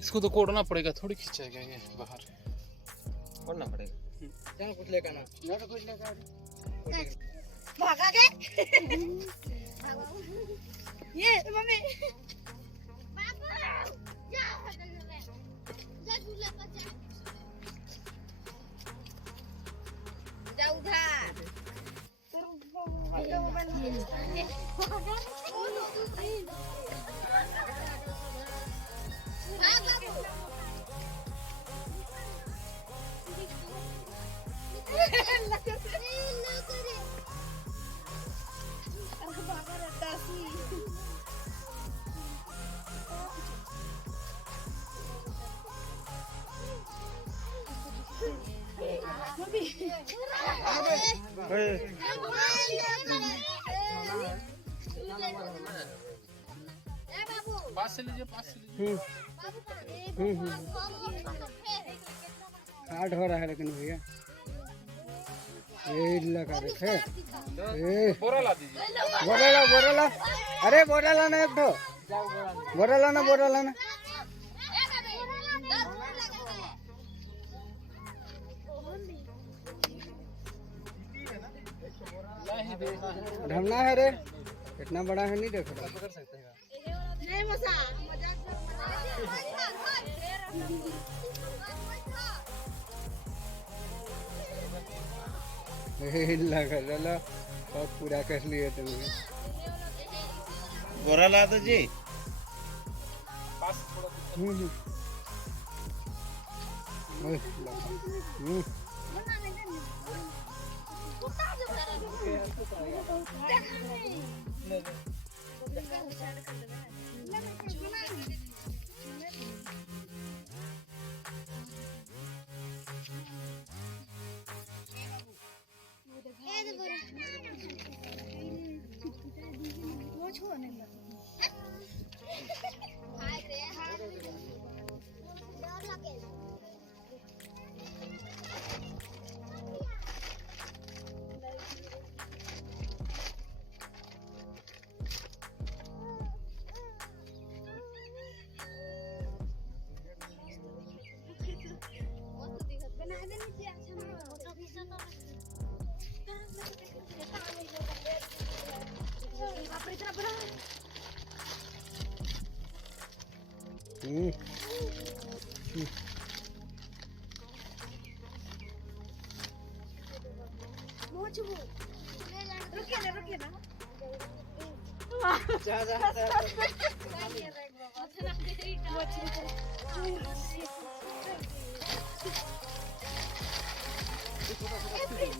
इसको तो कोड़ना पड़ेगा, थोड़ी खींचेगा ये बाहर, कोड़ना पड़ेगा। चल कुछ लेकर ना, मैं तो कुछ लेकर भागा के ये मम्मी बाबू जा जा झूले पर जा जा उधर पास से लीजिए, पास से लीजिए। हार्ड हो रहा है लेकिन भैया ये लगा रखे। बोरा ला दीजिए, बोरा ला, अरे बोरा लाना एक दो, बोरा लाना ढमना है रे, इतना बड़ा है नहीं देख रहा। पकड़ सकते हैं नहीं मजाक लगा और पूरा कर लिए तुमने। बोरा ला दो जी। पास थोड़ा रुकिए ना जा